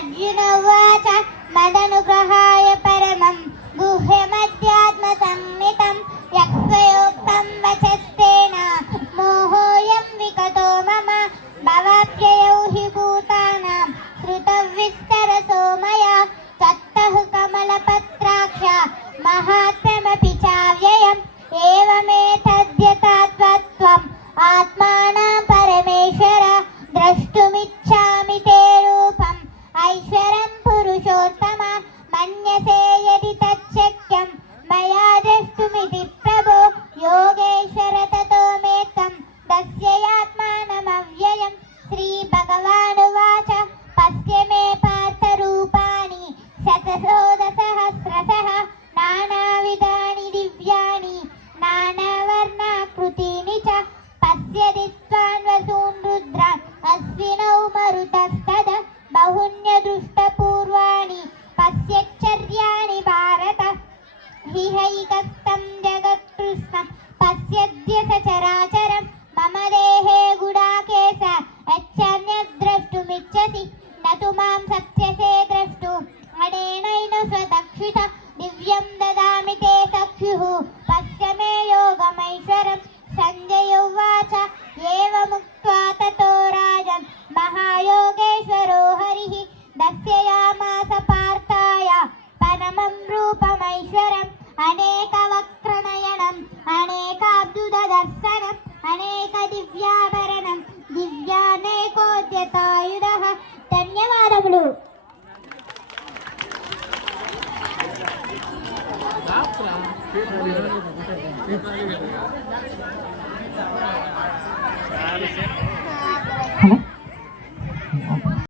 अर्जुन उवाच मदनुग्रहाय परमं गुह्यमध्यात्मसंहितं यत्त्वयोक्तं वचस्तेन मोहोऽयं विगतो मम भवाप्ययौ हि भूतानां श्रुतविस्तरसो मया तत्तः कमलपत्राक्ष महात्म्यमपि चाव्ययम् एवमेतद्यथात्वम् आत्मानं परमेश्वर द्रष्टुमिच्छामि ते रूपम् ऐश्वरं पुरुषोत्तम मन्यसे यदि तच्छक्यं मया द्रष्टुमिति प्रभो योगेश्वर ततो मे तं दर्शयात्मानमव्ययम्। श्रीभगवानुवाच पश्य मे पार्थरूपाणि शतशोधसहस्रशः नानाविधानि दिव्यानि नानावर्णाकृतीनि च पश्यति त्वान् वसून् रुद्रान् अश्विनौ मरुतस्तद बहुन्यदृष्टपूर्वाणि पश्यच्चर्याणि भारत हिहैकस्तं जगत्कृष्णं पश्यद्य सचराचरं मम देहे गुडाकेश यच्चान्यद्द्रष्टुमिच्छसि न तु मां शक्यसे द्रष्टुम् अनेनैव स्वदक्षिणा दिव्यं ददामि ते चक्षुः पश्य मे योगमैश्वरम्। सञ्जय उवाच एवमुक्त्वा ततो राजन् महायोगेश्वरो हरिः दर्शया